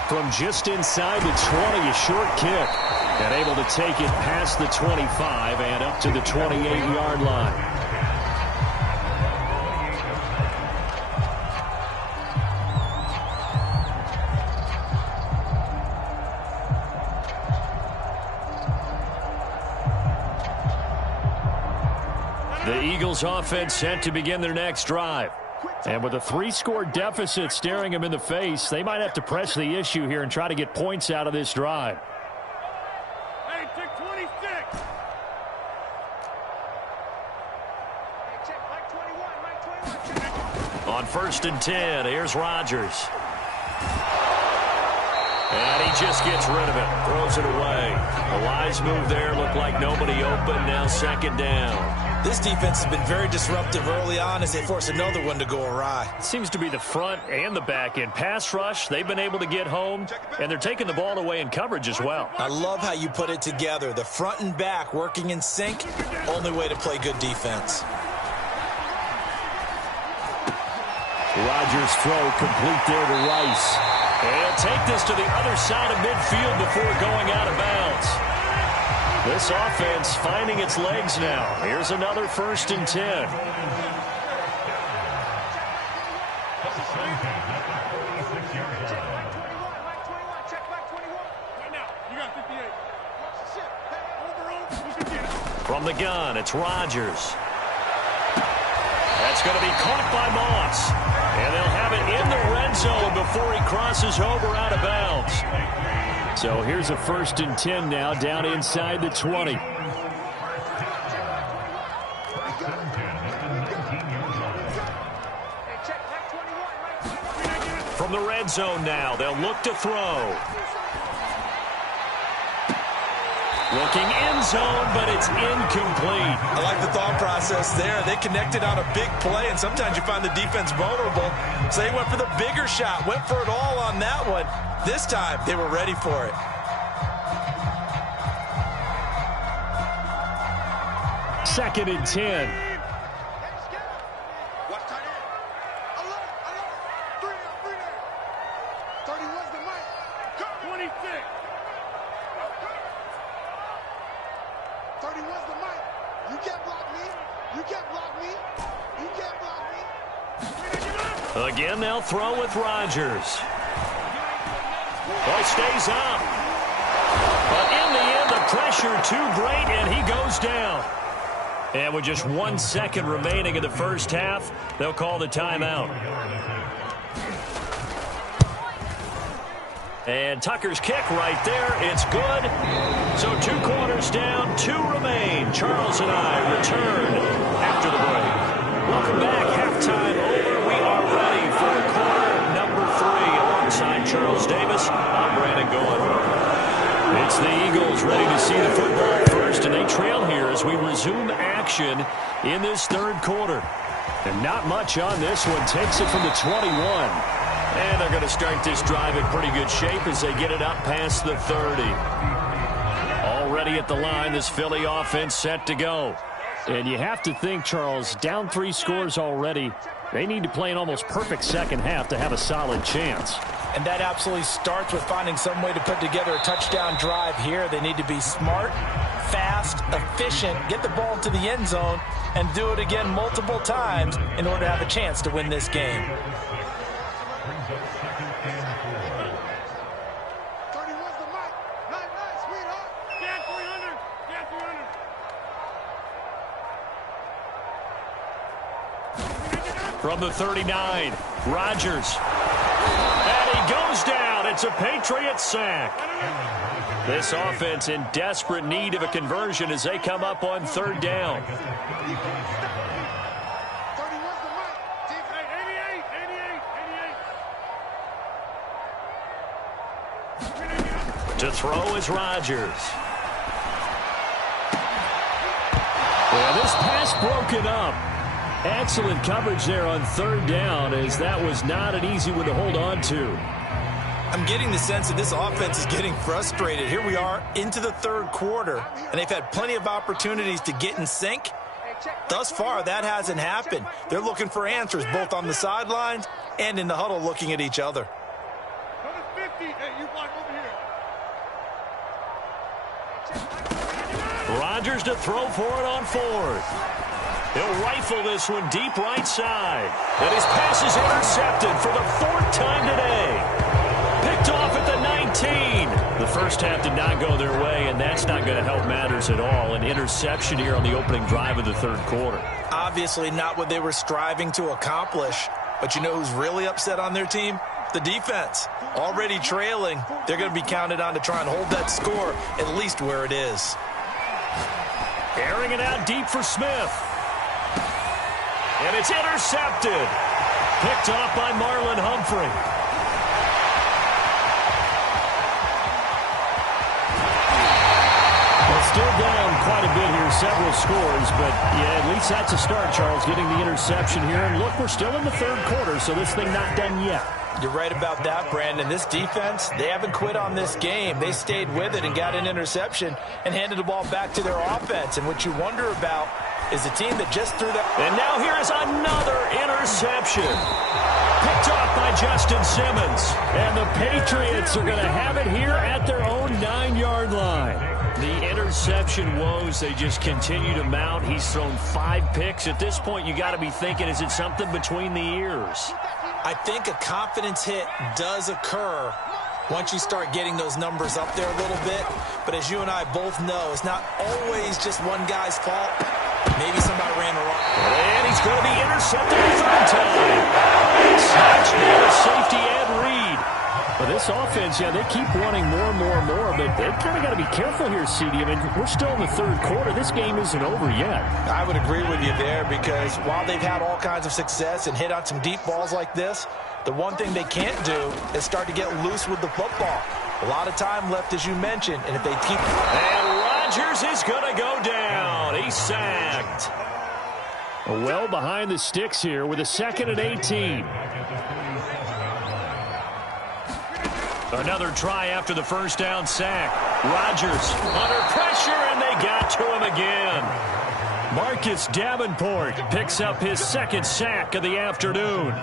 From just inside the 20, a short kick. And able to take it past the 25 and up to the 28-yard line. The Eagles offense set to begin their next drive. And with a 3-score deficit staring them in the face, they might have to press the issue here and try to get points out of this drive. Hey, check 26. Hey, check Mike 21, Mike 21. On 1st and 10, here's Rodgers. And he just gets rid of it, throws it away. A wise move there, looked like nobody open, now 2nd down. This defense has been very disruptive early on as they force another one to go awry. Seems to be the front and the back end. Pass rush, they've been able to get home, and they're taking the ball away in coverage as well. I love how you put it together. The front and back working in sync, only way to play good defense. Rodgers' throw complete there to Rice. He'll take this to the other side of midfield before going out of bounds. This offense finding its legs now. Here's another 1st and 10. From the gun, it's Rodgers. That's going to be caught by Moss. And they'll have it in the red zone before he crosses over out of bounds. So here's a 1st and 10 now down inside the 20. From the red zone now, they'll look to throw. Looking end zone, but it's incomplete. I like the thought process there. They connected on a big play, and sometimes you find the defense vulnerable. So they went for the bigger shot, went for it all on that one. This time, they were ready for it. 2nd and 10. Watch tight end. Alert, alert. 3 there. 31's the mic. 26. 31's the mic. You can't block me. You can't block me. You can't block me. Again, they'll throw with Rodgers. Boy, stays up. But in the end, the pressure too great, and he goes down. And with just 1 second remaining in the first half, they'll call the timeout. And Tucker's kick right there. It's good. So 2 quarters down, 2 remain. Charles and I return after the break. Welcome back. Halftime over. We are ready for quarter number 3. Alongside Charles Davis, I'm Brandon Goen. It's the Eagles ready to see the football first, and they trail here as we resume action in this 3rd quarter. And not much on this one. Takes it from the 21. And they're going to start this drive in pretty good shape as they get it up past the 30. Already at the line, this Philly offense set to go. And you have to think, Charles, down 3 scores already. They need to play an almost perfect second half to have a solid chance. And that absolutely starts with finding some way to put together a touchdown drive here. They need to be smart, fast, efficient, get the ball to the end zone, and do it again multiple times in order to have a chance to win this game. 31's the mic. Nice, sweetheart. Get 300. Get 300. From the 39, Rodgers. And he goes down. It's a Patriot sack. This offense in desperate need of a conversion as they come up on 3rd down. 31's the mic. 88. To throw is Rodgers. Well, this pass broken up. Excellent coverage there on 3rd down, as that was not an easy one to hold on to. I'm getting the sense that this offense is getting frustrated. Here we are into the 3rd quarter, and they've had plenty of opportunities to get in sync, Thus far, that hasn't happened. They're looking for answers both on the sidelines and in the huddle looking at each other. Rodgers to throw for it on fourth. He'll rifle this one deep right side. And his pass is intercepted for the fourth time today. Picked off at the 19. The first half did not go their way, and that's not going to help matters at all. An interception here on the opening drive of the third quarter. Obviously not what they were striving to accomplish. But you know who's really upset on their team? The defense. Already trailing, they're going to be counted on to try and hold that score at least where it is. Airing it out deep for Smith. And it's intercepted. Picked off by Marlon Humphrey. Well, still down quite a bit here, several scores, but yeah, at least that's a start, Charles, getting the interception here. And look, we're still in the third quarter, so this thing not done yet. You're right about that, Brandon. This defense, they haven't quit on this game. They stayed with it and got an interception and handed the ball back to their offense. And what you wonder about is a team that just threw that. And now here is another interception. Picked off by Justin Simmons. And the Patriots are going to have it here at their own 9-yard line. The interception woes, they just continue to mount. He's thrown 5 picks. At this point, you got to be thinking, is it something between the ears? I think a confidence hit does occur once you start getting those numbers up there a little bit. But as you and I both know, it's not always just one guy's fault. Maybe somebody ran wrong. And he's going to be intercepted a third time. Snatched near the safety and Reed. But this offense, yeah, they keep wanting more and more and more, but they've kind of got to be careful here, CD. I mean, we're still in the third quarter. This game isn't over yet. I would agree with you there because while they've had all kinds of success and hit on some deep balls like this, the one thing they can't do is start to get loose with the football. A lot of time left, as you mentioned, and if they keep... And Rodgers is going to go down. He's sacked. Well behind the sticks here with a 2nd and 18. Another try after the first down sack. Rodgers under pressure, and they got to him again. Marcus Davenport picks up his 2nd sack of the afternoon.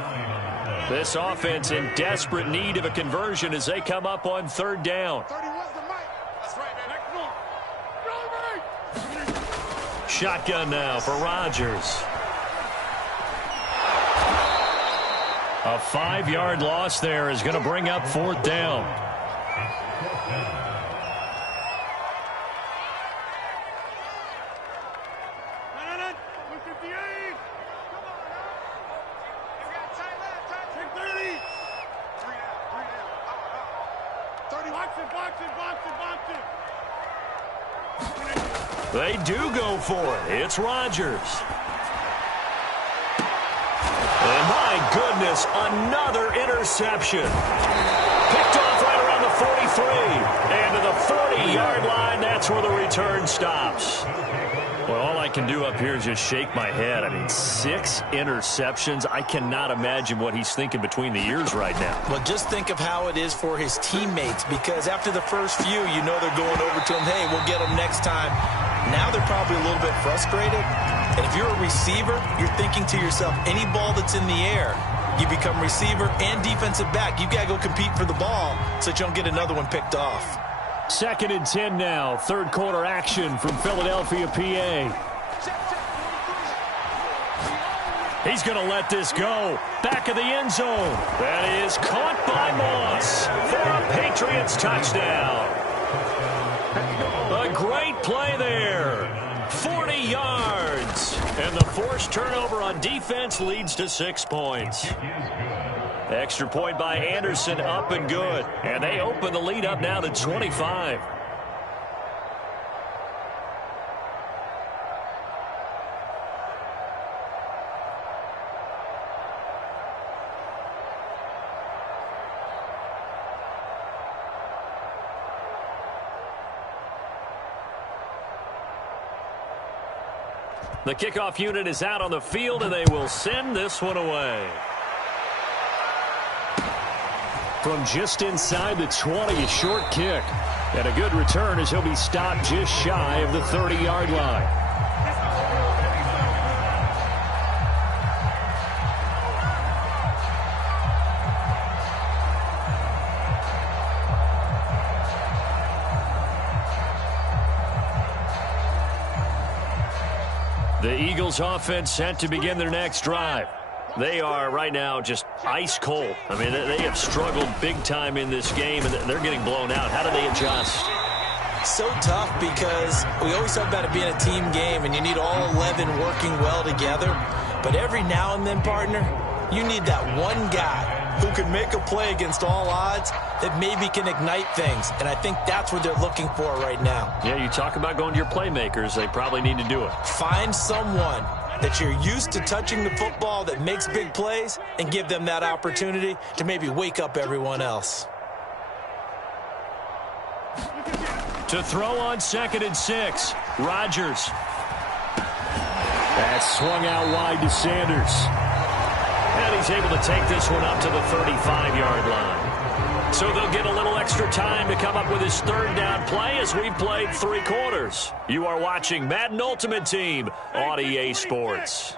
This offense in desperate need of a conversion as they come up on 3rd down. Shotgun now for Rodgers. A 5-yard loss there is going to bring up 4th down. They do go for it. It's Rodgers. And my goodness, another interception. Picked off right around the 43. And to the 40-yard line, that's where the return stops. Well, all I can do up here is just shake my head. I mean, 6 interceptions. I cannot imagine what he's thinking between the ears right now. Well, just think of how it is for his teammates, because after the first few, you know they're going over to him, hey, we'll get him next time. Now they're probably a little bit frustrated. And if you're a receiver, you're thinking to yourself, any ball that's in the air, you become receiver and defensive back. You've got to go compete for the ball so that you don't get another one picked off. 2nd and 10 now. 3rd quarter action from Philadelphia, PA. He's going to let this go. Back of the end zone. That is caught by Moss for a Patriots touchdown. A great play there. 40 yards. And the forced turnover on defense leads to 6 points. Extra point by Anderson, up and good. And they open the lead up now to 25. The kickoff unit is out on the field, and they will send this one away. From just inside the 20, a short kick. And a good return as he'll be stopped just shy of the 30-yard line. The Eagles offense set to begin their next drive. They are right now just ice cold. I mean, they have struggled big time in this game, and they're getting blown out. How do they adjust? So tough because we always talk about it being a team game, and you need all 11 working well together. But every now and then, partner, you need that one guy who can make a play against all odds that maybe can ignite things. And I think that's what they're looking for right now. Yeah, you talk about going to your playmakers. They probably need to do it. Find someone that you're used to touching the football that makes big plays and give them that opportunity to maybe wake up everyone else. To throw on 2nd and 6, Rodgers. That's swung out wide to Sanders. And he's able to take this one up to the 35-yard line. So they'll get a little extra time to come up with his 3rd down play as we've played 3 quarters. You are watching Madden Ultimate Team on EA Sports.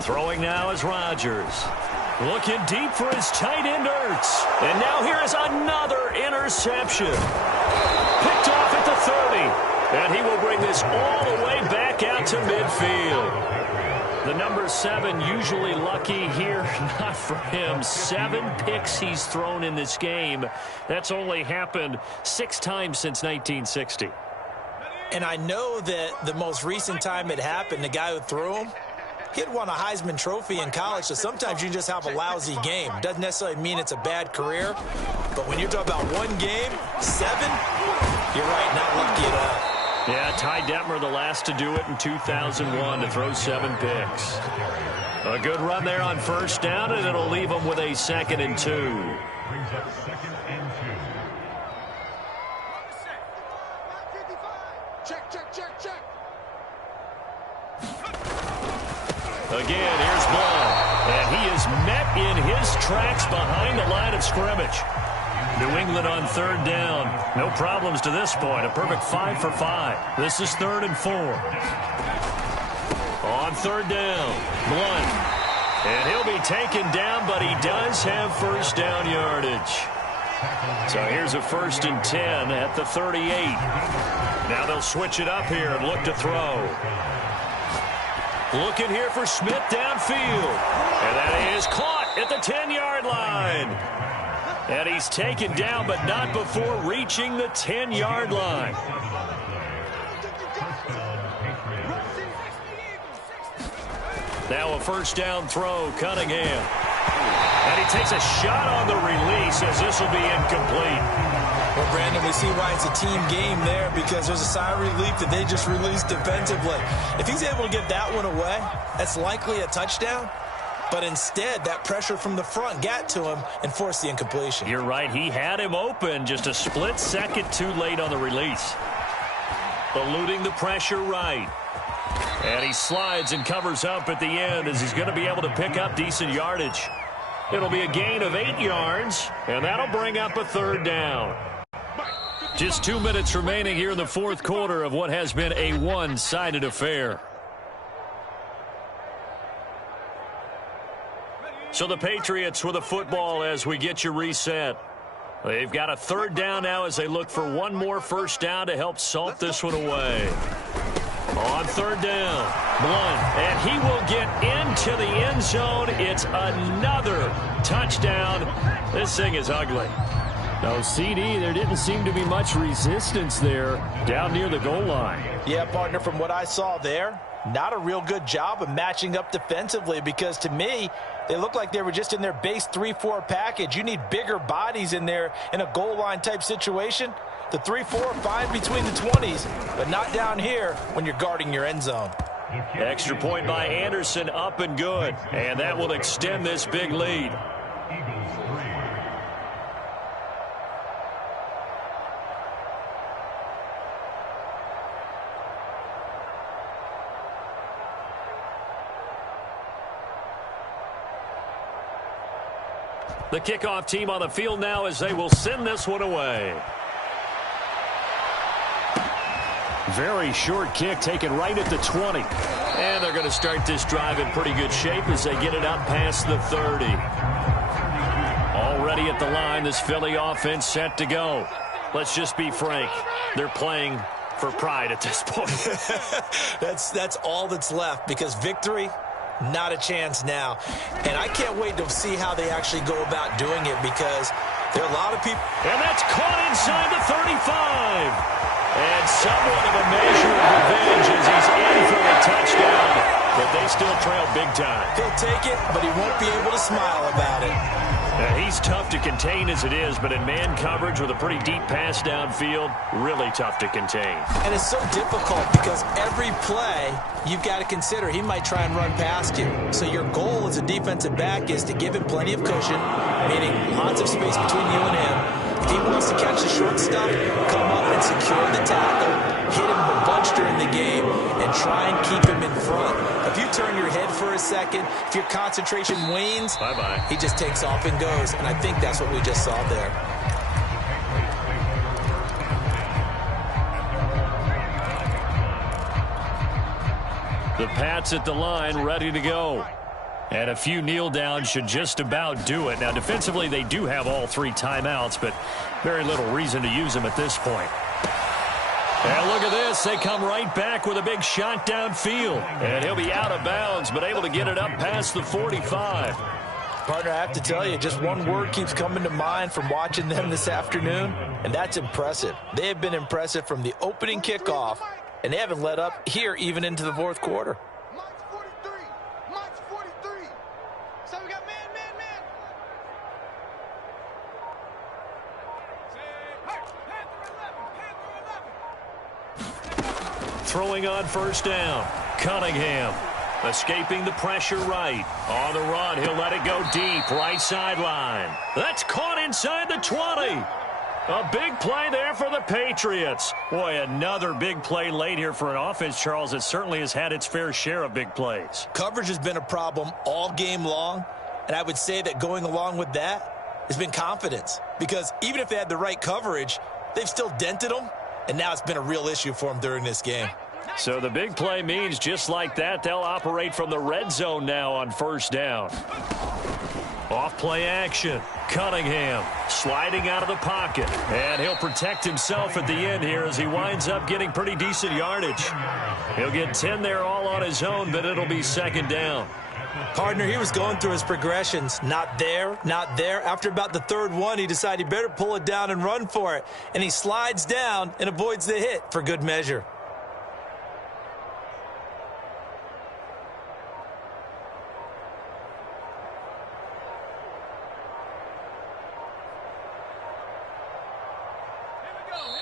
Throwing now is Rodgers. Looking deep for his tight end, Ertz. And now here is another interception. Picked off at the 30. And he will bring this all the way back out to midfield. The number 7 usually lucky here. Not for him. 7 picks he's thrown in this game. That's only happened 6 times since 1960. And I know that the most recent time it happened, the guy who threw him, he had won a Heisman Trophy in college, so sometimes you just have a lousy game. Doesn't necessarily mean it's a bad career, but when you're talking about one game, 7, you're right, not lucky at all. Yeah, Ty Detmer, the last to do it in 2001, to throw 7 picks. A good run there on 1st down, and it'll leave them with a 2nd and 2. Check. Again, here's Blunt. And he is met in his tracks behind the line of scrimmage. New England on 3rd down. No problems to this point. A perfect 5 for 5. This is 3rd and 4. On 3rd down, Blunt. And he'll be taken down, but he does have 1st down yardage. So here's a 1st and 10 at the 38. Now they'll switch it up here and look to throw. Looking here for Smith downfield. And that is caught at the 10-yard line. And he's taken down, but not before reaching the 10-yard line. Now a 1st down throw, Cunningham. And he takes a shot on the release as this will be incomplete. Well, Brandon, we see why it's a team game there, because there's a sigh of relief that they just released defensively. If he's able to get that one away, that's likely a touchdown. But instead, that pressure from the front got to him and forced the incompletion. You're right. He had him open, just a split second too late on the release. Eluding the pressure right. And he slides and covers up at the end as he's going to be able to pick up decent yardage. It'll be a gain of 8 yards, and that'll bring up a 3rd down. Just 2 minutes remaining here in the 4th quarter of what has been a one-sided affair. So the Patriots with a football as we get you reset. They've got a 3rd down now as they look for one more 1st down to help salt this one away. On 3rd down, Blunt, and he will get into the end zone. It's another touchdown. This thing is ugly. No, CD, there didn't seem to be much resistance there down near the goal line. Yeah, partner, from what I saw there, not a real good job of matching up defensively, because to me, they look like they were just in their base 3-4 package. You need bigger bodies in there in a goal line type situation. The 3-4 fine between the 20s, but not down here when you're guarding your end zone. Extra point by Anderson, up and good. And that will extend this big lead. The kickoff team on the field now as they will send this one away. Very short kick taken right at the 20. And they're going to start this drive in pretty good shape as they get it up past the 30. Already at the line, this Philly offense set to go. Let's just be frank. They're playing for pride at this point. That's all that's left, because victory, not a chance now. And I can't wait to see how they actually go about doing it, because there are a lot of people. And that's caught inside the 35. And somewhat of a measure of revenge as he's in for a touchdown. But they still trail big time. He'll take it, but he won't be able to smile about it. He's tough to contain as it is, but in man coverage with a pretty deep pass downfield, really tough to contain. And it's so difficult because every play you've got to consider he might try and run past you. So your goal as a defensive back is to give him plenty of cushion, meaning lots of space between you and him. If he wants to catch the short stuff, come up and secure the tackle, hit him a bunch during the game, and try and keep him in front. If you turn your head for a second, if your concentration wanes, bye-bye, he just takes off and goes. And I think that's what we just saw there. The Pats at the line, ready to go. And a few kneel downs should just about do it. Now, defensively, they do have all 3 timeouts, but very little reason to use them at this point. And look at this. They come right back with a big shot downfield. And he'll be out of bounds, but able to get it up past the 45. Partner, I have to tell you, just one word keeps coming to mind from watching them this afternoon, and that's impressive. They have been impressive from the opening kickoff, and they haven't let up here even into the fourth quarter. Throwing on first down. Cunningham escaping the pressure right. On the run, he'll let it go deep. Right sideline. That's caught inside the 20. A big play there for the Patriots. Boy, another big play late here for an offense, Charles, that certainly has had its fair share of big plays. Coverage has been a problem all game long, and I would say that going along with that has been confidence. Because even if they had the right coverage, they've still dented them. And now it's been a real issue for them during this game. So the big play means just like that, they'll operate from the red zone now on first down. Off play action. Cunningham sliding out of the pocket. And he'll protect himself at the end here as he winds up getting pretty decent yardage. He'll get 10 there all on his own, but it'll be second down. Partner, he was going through his progressions. Not there, not there. After about the third one, he decided he better pull it down and run for it. And he slides down and avoids the hit for good measure.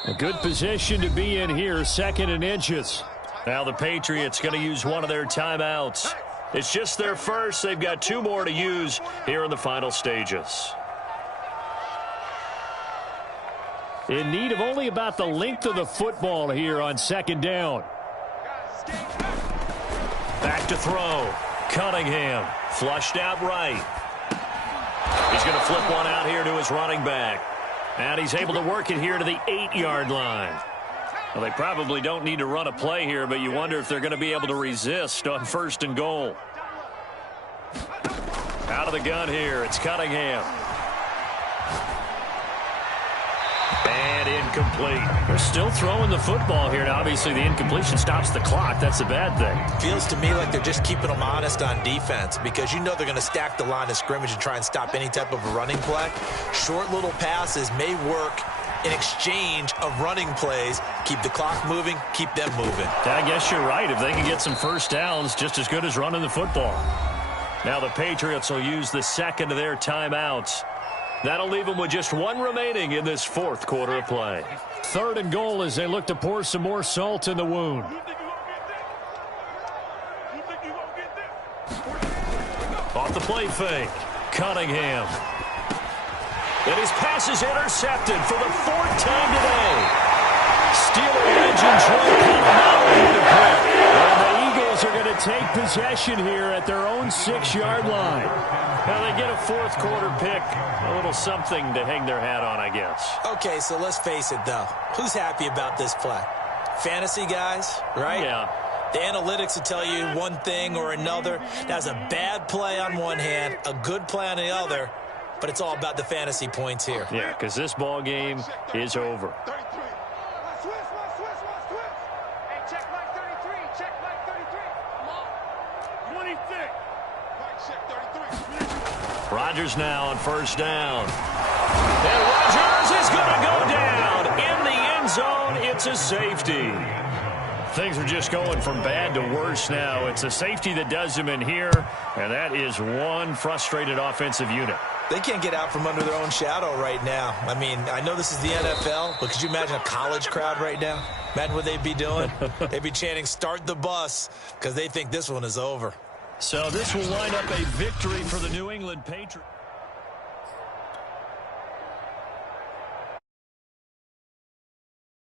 A good position to be in here, 2nd and inches. Now the Patriots going to use one of their timeouts. It's just their first. They've got 2 more to use here in the final stages. In need of only about the length of the football here on second down. Back to throw. Cunningham flushed out right. He's going to flip one out here to his running back. And he's able to work it here to the 8-yard line. Well, they probably don't need to run a play here, but you wonder if they're going to be able to resist on first and goal. Out of the gun here, it's Cunningham. And incomplete. They're still throwing the football here. Now, obviously, the incompletion stops the clock. That's a bad thing. Feels to me like they're just keeping them honest on defense, because you know they're going to stack the line of scrimmage and try and stop any type of a running play. Short little passes may work in exchange of running plays. Keep the clock moving, keep them moving. I guess you're right. If they can get some first downs, just as good as running the football. Now the Patriots will use the second of their timeouts. That'll leave them with just 1 remaining in this fourth quarter of play. 3rd and goal as they look to pour some more salt in the wound. Off the play fake. Cunningham. And his pass is intercepted for the 4th time today. Steeler legends Roy Polamalu with the pick. And the Eagles are going to take possession here at their own 6-yard line. Now they get a fourth quarter pick. A little something to hang their hat on, I guess. Okay, so let's face it, though. Who's happy about this play? Fantasy guys, right? Yeah. The analytics will tell you one thing or another. That's a bad play on one hand, a good play on the other. But it's all about the fantasy points here. Yeah, because this ball game is over. Rodgers now on first down. And Rodgers is going to go down in the end zone. It's a safety. Things are just going from bad to worse now. It's a safety that does him in here, and that is one frustrated offensive unit. They can't get out from under their own shadow right now. I mean, I know this is the NFL, but could you imagine a college crowd right now? Imagine what they'd be doing. They'd be chanting, "Start the bus," because they think this one is over. So this will wind up a victory for the New England Patriots.